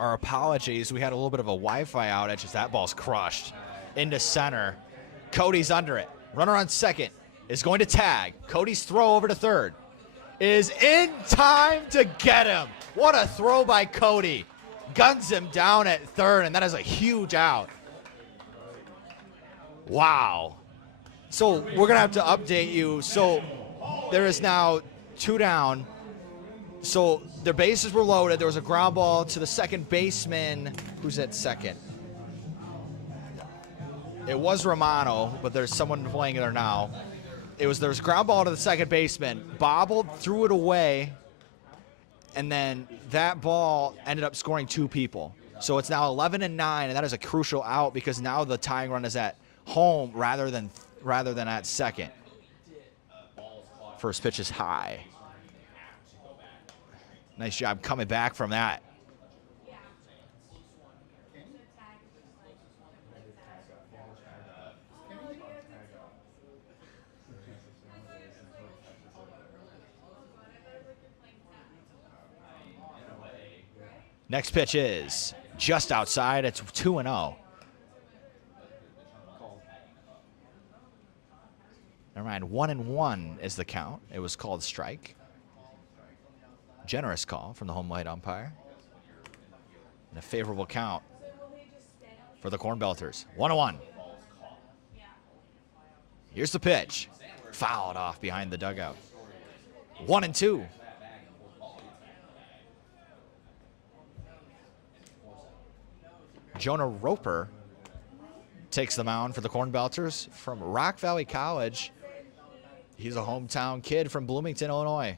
Our apologies. We had a little bit of a Wi-Fi outage as that ball's crushed into center. Cody's under it. Runner on second is going to tag. Cody's throw over to third is in time to get him. What a throw by Cody. Guns him down at third, and that is a huge out. Wow. So we're going to have to update you. So there is now 2 down. So their bases were loaded. There was a ground ball to the second baseman. Who's at second? It was Romano, but there's someone playing there now. There was a ground ball to the second baseman. Bobbled, threw it away, and then that ball ended up scoring 2 people. So it's now 11-9, and that is a crucial out because now the tying run is at home rather than at second. First pitch is high. Nice job coming back from that. Next pitch is just outside. It's 2-0. Never mind, 1-1 is the count. It was called strike. Generous call from the home plate umpire. And a favorable count for the Cornbelters. 1-1. Here's the pitch. Fouled off behind the dugout. 1-2. Jonah Roper takes the mound for the Cornbelters from Rock Valley College. He's a hometown kid from Bloomington, Illinois.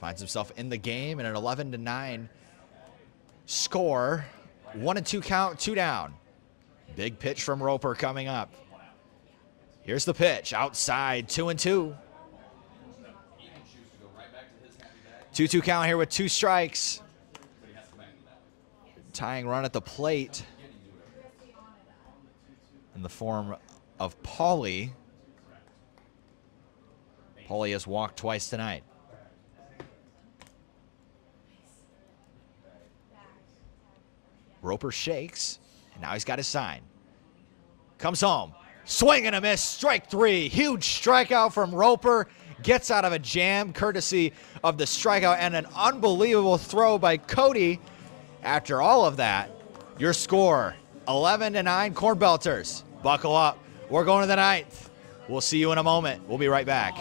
Finds himself in the game in an 11-9 score. 1-2 count, 2 down. Big pitch from Roper coming up. Here's the pitch, outside, 2-2. 2-2 count here with 2 strikes. Tying run at the plate in the form of Pauly. Pauly has walked twice tonight. Roper shakes, and now he's got his sign. Comes home, swing and a miss, strike 3. Huge strikeout from Roper. Gets out of a jam courtesy of the strikeout and an unbelievable throw by Cody. After all of that, your score, 11-9 Cornbelters. Buckle up. We're going to the 9th. We'll see you in a moment. We'll be right back.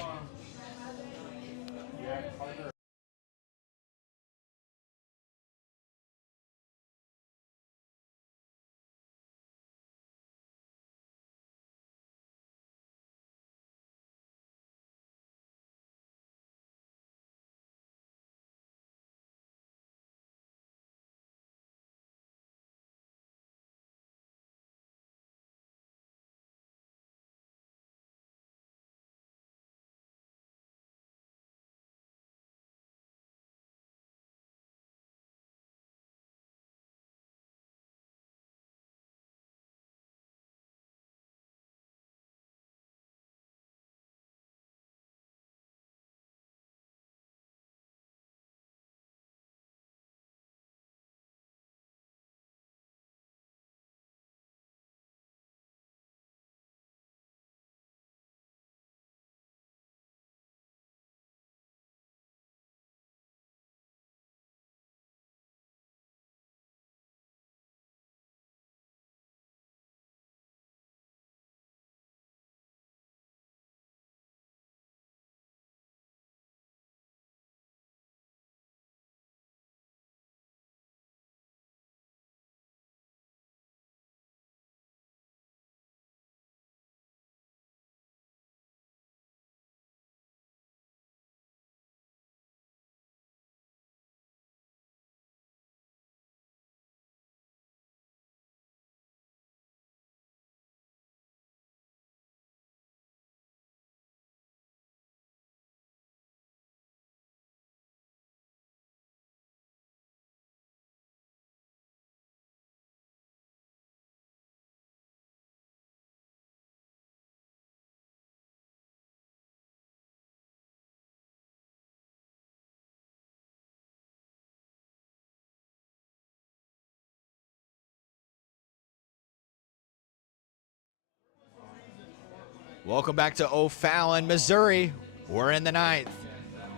Welcome back to O'Fallon, Missouri. We're in the ninth.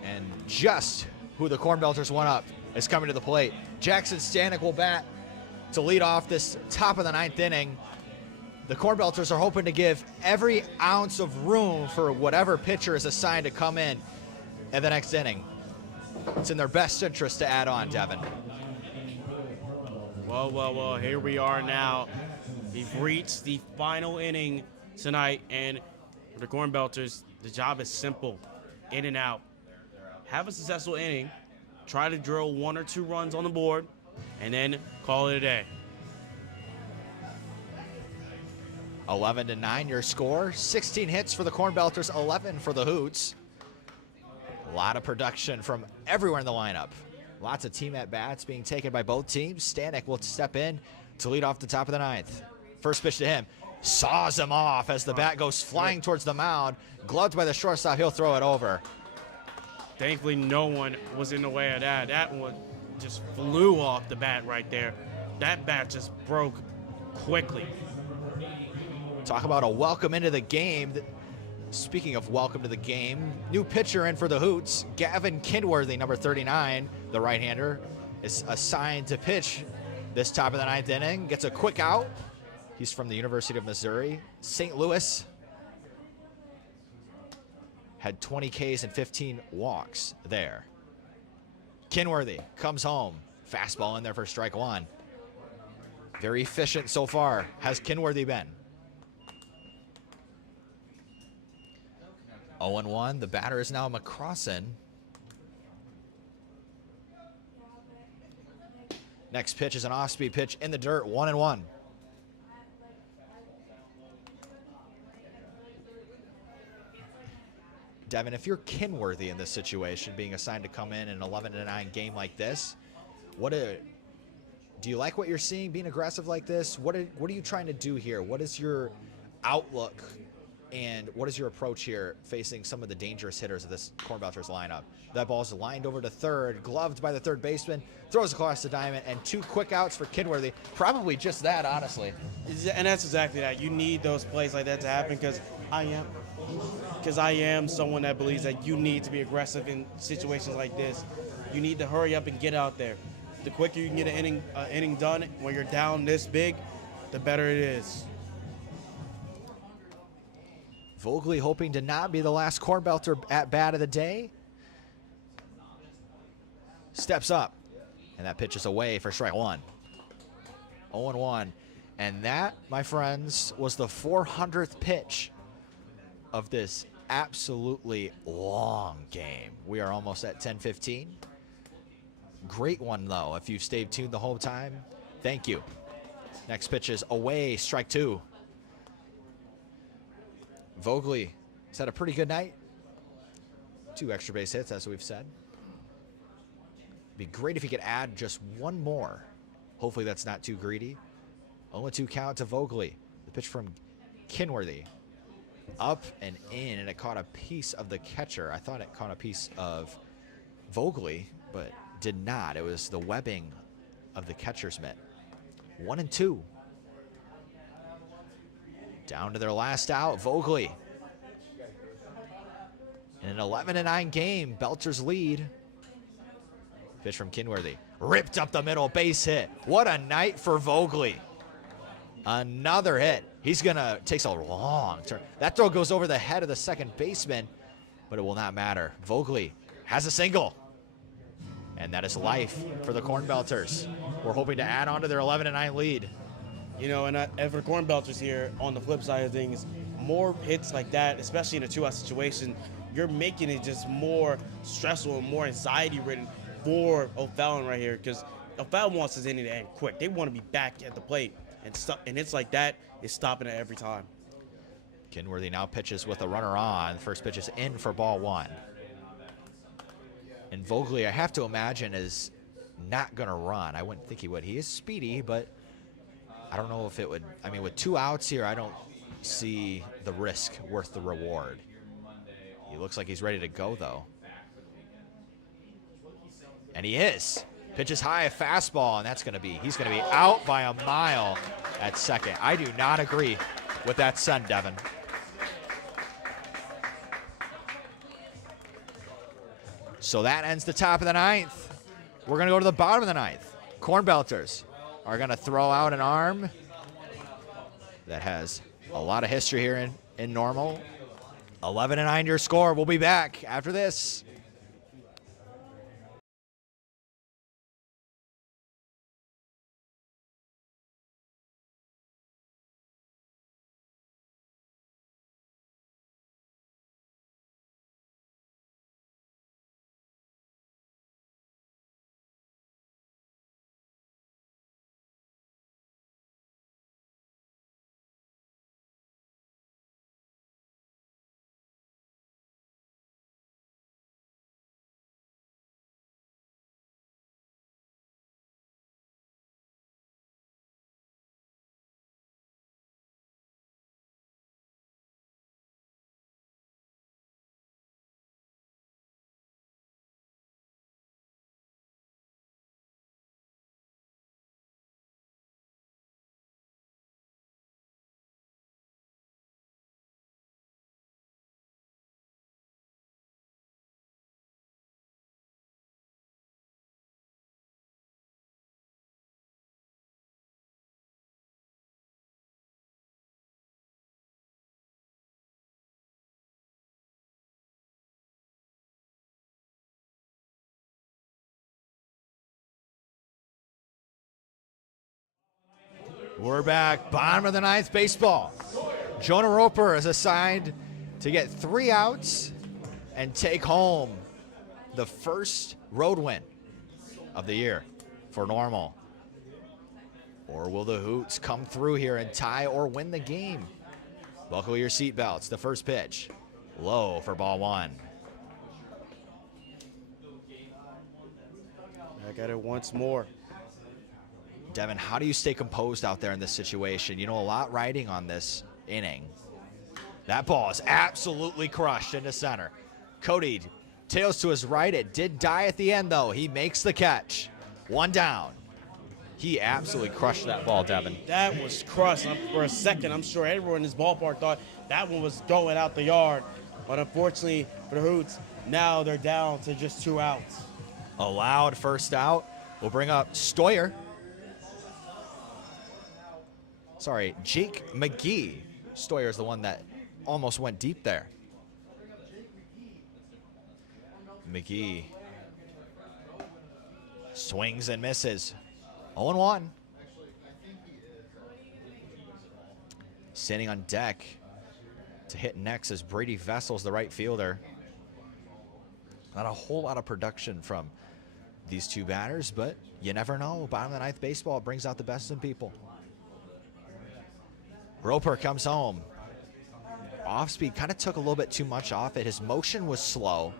And just who the Cornbelters won up is coming to the plate. Jackson Stanek will bat to lead off this top of the ninth inning. The Cornbelters are hoping to give every ounce of room for whatever pitcher is assigned to come in the next inning. It's in their best interest to add on, Devin. Well, here we are now. We've reached the final inning tonight, and for the Cornbelters, the job is simple: in and out. Have a successful inning, try to drill 1 or 2 runs on the board, and then call it a day. 11-9 your score. 16 hits for the Cornbelters, 11 for the Hoots. A lot of production from everywhere in the lineup. Lots of team at-bats being taken by both teams. Stanek will step in to lead off the top of the ninth. First pitch to him. Saws him off as the bat goes flying towards the mound. Gloved by the shortstop, he'll throw it over. Thankfully, no one was in the way of that. That one just flew off the bat right there. That bat just broke quickly. Talk about a welcome into the game. Speaking of welcome to the game, new pitcher in for the Hoots, Gavin Kinworthy, number 39, the right-hander, is assigned to pitch this top of the ninth inning. Gets a quick out. He's from the University of Missouri, St. Louis. Had 20 Ks and 15 walks there. Kinworthy comes home. Fastball in there for strike one. Very efficient so far, has Kinworthy been. 0-1, the batter is now McCrossan. Next pitch is an off-speed pitch in the dirt, 1-1. Devin, if you're Kinworthy in this situation, being assigned to come in an 11-9 game like this, do you like what you're seeing, being aggressive like this? What are you trying to do here? What is your outlook and what is your approach here facing some of the dangerous hitters of this Cornbelters lineup? That ball's lined over to third, gloved by the third baseman, throws across the diamond, and 2 quick outs for Kinworthy. Probably just that, honestly. And that's exactly that. You need those plays like that to happen because I am someone that believes that you need to be aggressive in situations like this. You need to hurry up and get out there. The quicker you can get an inning done when you're down this big, the better it is. Vogley hoping to not be the last Cornbelter at bat of the day. Steps up, and that pitch is away for strike one. 0-1. And that, my friends, was the 400th pitch of this absolutely long game. We are almost at 10:15. Great one, though. If you've stayed tuned the whole time, thank you. Next pitch is away, strike 2. Vogley has had a pretty good night. 2 extra base hits, as we've said. Be great if he could add just 1 more. Hopefully that's not too greedy. 0-2 count to Vogley. The pitch from Kinworthy. Up and in, and it caught a piece of the catcher. I thought it caught a piece of Vogley, but did not. It was the webbing of the catcher's mitt. 1-2. Down to their last out, Vogley. In an 11-9 game, Belters lead. Pitch from Kinworthy. Ripped up the middle, base hit. What a night for Vogley. Another hit. Takes a long turn. That throw goes over the head of the second baseman, but it will not matter. Vogley has a single. And that is life for the Cornbelters. We're hoping to add on to their 11-9 lead. You know, and for the Cornbelters here, on the flip side of things, more hits like that, especially in a 2-out situation, you're making it just more stressful and more anxiety-ridden for O'Fallon right here, because O'Fallon wants his inning to end quick. They want to be back at the plate, and hits like that is stopping it every time. Kinworthy now pitches with a runner on. First pitch is in for ball 1. And Vogley, I have to imagine, is not going to run. I wouldn't think he would. He is speedy, but I don't know if it would. I mean, with 2 outs here, I don't see the risk worth the reward. He looks like he's ready to go, though. And he is. Pitches high, a fastball, and he's going to be out by a mile at second. I do not agree with that send, Devin. So that ends the top of the ninth. We're going to go to the bottom of the ninth. Cornbelters are going to throw out an arm that has a lot of history here in Normal. 11-9 your score. We'll be back after this. We're back. Bottom of the ninth, baseball. Jonah Roper is assigned to get 3 outs and take home the first road win of the year for Normal. Or will the Hoots come through here and tie or win the game? Buckle your seatbelts. The first pitch. Low for ball 1. I got it once more. Devin, how do you stay composed out there in this situation? You know, a lot riding on this inning. That ball is absolutely crushed into center. Cody tails to his right. It did die at the end, though. He makes the catch. 1 down. He absolutely crushed that ball, Devin. That was crushed. For a second, I'm sure everyone in this ballpark thought that one was going out the yard. But unfortunately for the Hoots, now they're down to just 2 outs. Allowed first out. We'll bring up Stoyer. Sorry, Jake McGee. Stoyer is the one that almost went deep there. McGee swings and misses. 0-1. Standing on deck to hit next is Brady Vessels, the right fielder. Not a whole lot of production from these 2 batters, but you never know. Bottom of the ninth baseball brings out the best in people. Roper comes home. Off speed, kind of took a little bit too much off it. His motion was slow.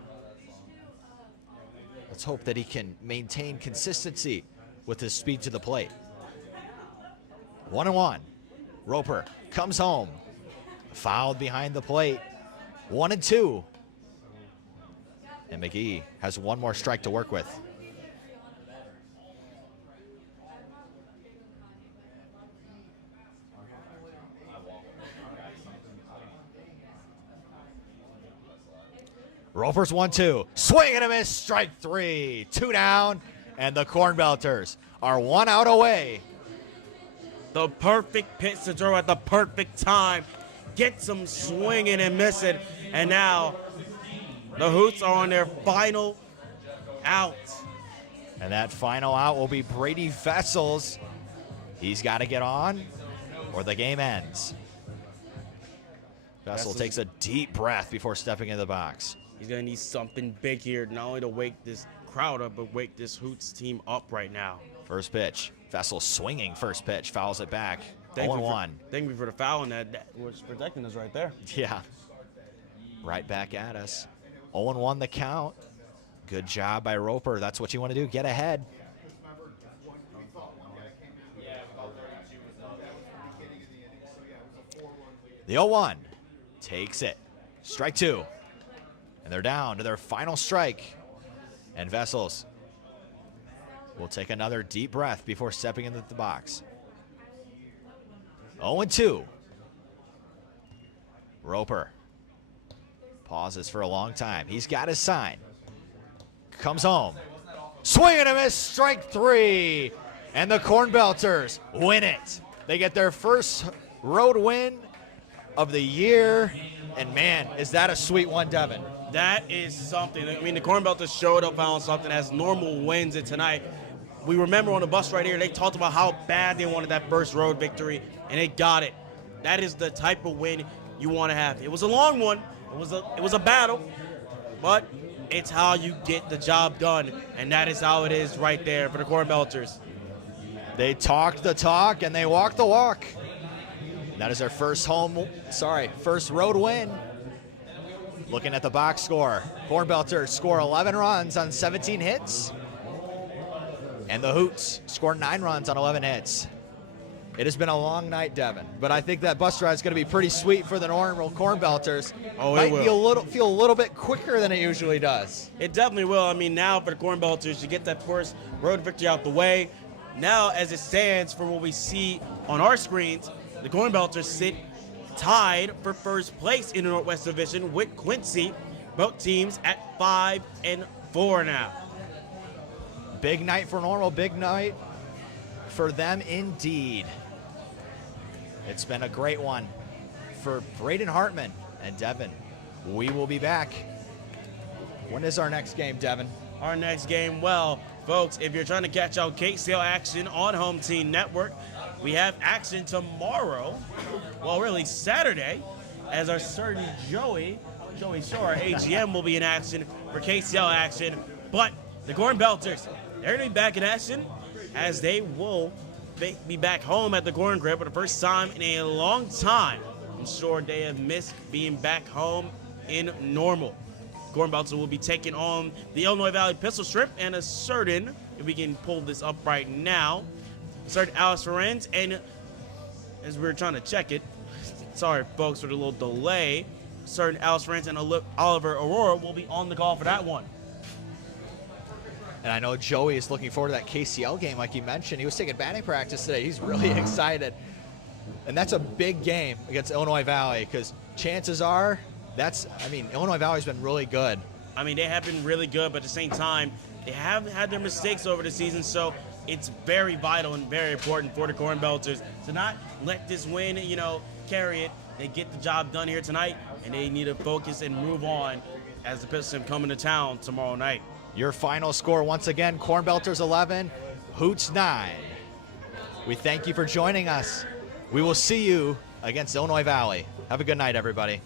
Let's hope that he can maintain consistency with his speed to the plate. 1-1. Roper comes home. Fouled behind the plate. 1-2. And McGee has 1 more strike to work with. Roper's 1-2. Swing and a miss. Strike 3. 2 down. And the Cornbelters are 1 out away. The perfect pitch to throw at the perfect time. Gets them swinging and missing. And now the Hoots are on their final out. And that final out will be Brady Vessels. He's got to get on or the game ends. Vessels takes a deep breath before stepping in the box. He's going to need something big here, not only to wake this crowd up, but wake this Hoots team up right now. First pitch. Vessels swinging first pitch. Fouls it back. 0-1. Thank you for the foul, and that was protecting us right there. Yeah. Right back at us. 0-1 the count. Good job by Roper. That's what you want to do. Get ahead. The 0-1 takes it. Strike 2. And they're down to their final strike. And Vessels will take another deep breath before stepping into the box. 0-2. Roper pauses for a long time. He's got his sign. comes home. Swing and a miss, strike 3. And the Cornbelters win it. They get their first road win of the year. And man, is that a sweet one, Devin? That is something. I mean, the Cornbelters showed up on something as normal wins it tonight. We remember on the bus right here, they talked about how bad they wanted that first road victory, and they got it. That is the type of win you want to have. It was a long one. It was a battle, but it's how you get the job done, and that is how it is right there for the Cornbelters. They talked the talk and they walked the walk. That is their first road win. Looking at the box score, Cornbelters score 11 runs on 17 hits, and the Hoots score 9 runs on 11 hits. It has been a long night, Devin, but I think that bus ride is going to be pretty sweet for the normal Cornbelters. Oh, Might it will. feel a little bit quicker than it usually does. It definitely will. I mean, now for the Cornbelters, you get that first road victory out the way. Now, as it stands for what we see on our screens, the Cornbelters sit tied for first place in the Northwest Division with Quincy. Both teams at 5-4 now. Big night for normal, big night for them indeed. It's been a great one for Braden Hartman and Devin. We will be back. When is our next game, Devin? Our next game, well, folks, if you're trying to catch out KCL action on Home Team Network, we have action tomorrow, well, really Saturday, as our certain Joey Shore, our AGM, will be in action for KCL action. But the Cornbelters, they're going to be back in action as they will be back home at the Corn Crib for the first time in a long time. I'm sure they have missed being back home in normal. Cornbelters will be taking on the Illinois Valley Pistol Strip and a certain, if we can pull this up right now, a certain Alice Ferenz, and as we were trying to check it, sorry folks for the little delay, certain Alice Ferenz and Oliver Aurora will be on the call for that one. And I know Joey is looking forward to that KCL game like you mentioned. He was taking batting practice today. He's really excited. And that's a big game against Illinois Valley because chances are Illinois Valley's been really good. I mean, they have been really good, but at the same time, they have had their mistakes over the season, so it's very vital and very important for the Cornbelters to not let this win, carry it. They get the job done here tonight, and they need to focus and move on as the Pistons come into town tomorrow night. Your final score, once again, Cornbelters 11, Hoots 9. We thank you for joining us. We will see you against Illinois Valley. Have a good night, everybody.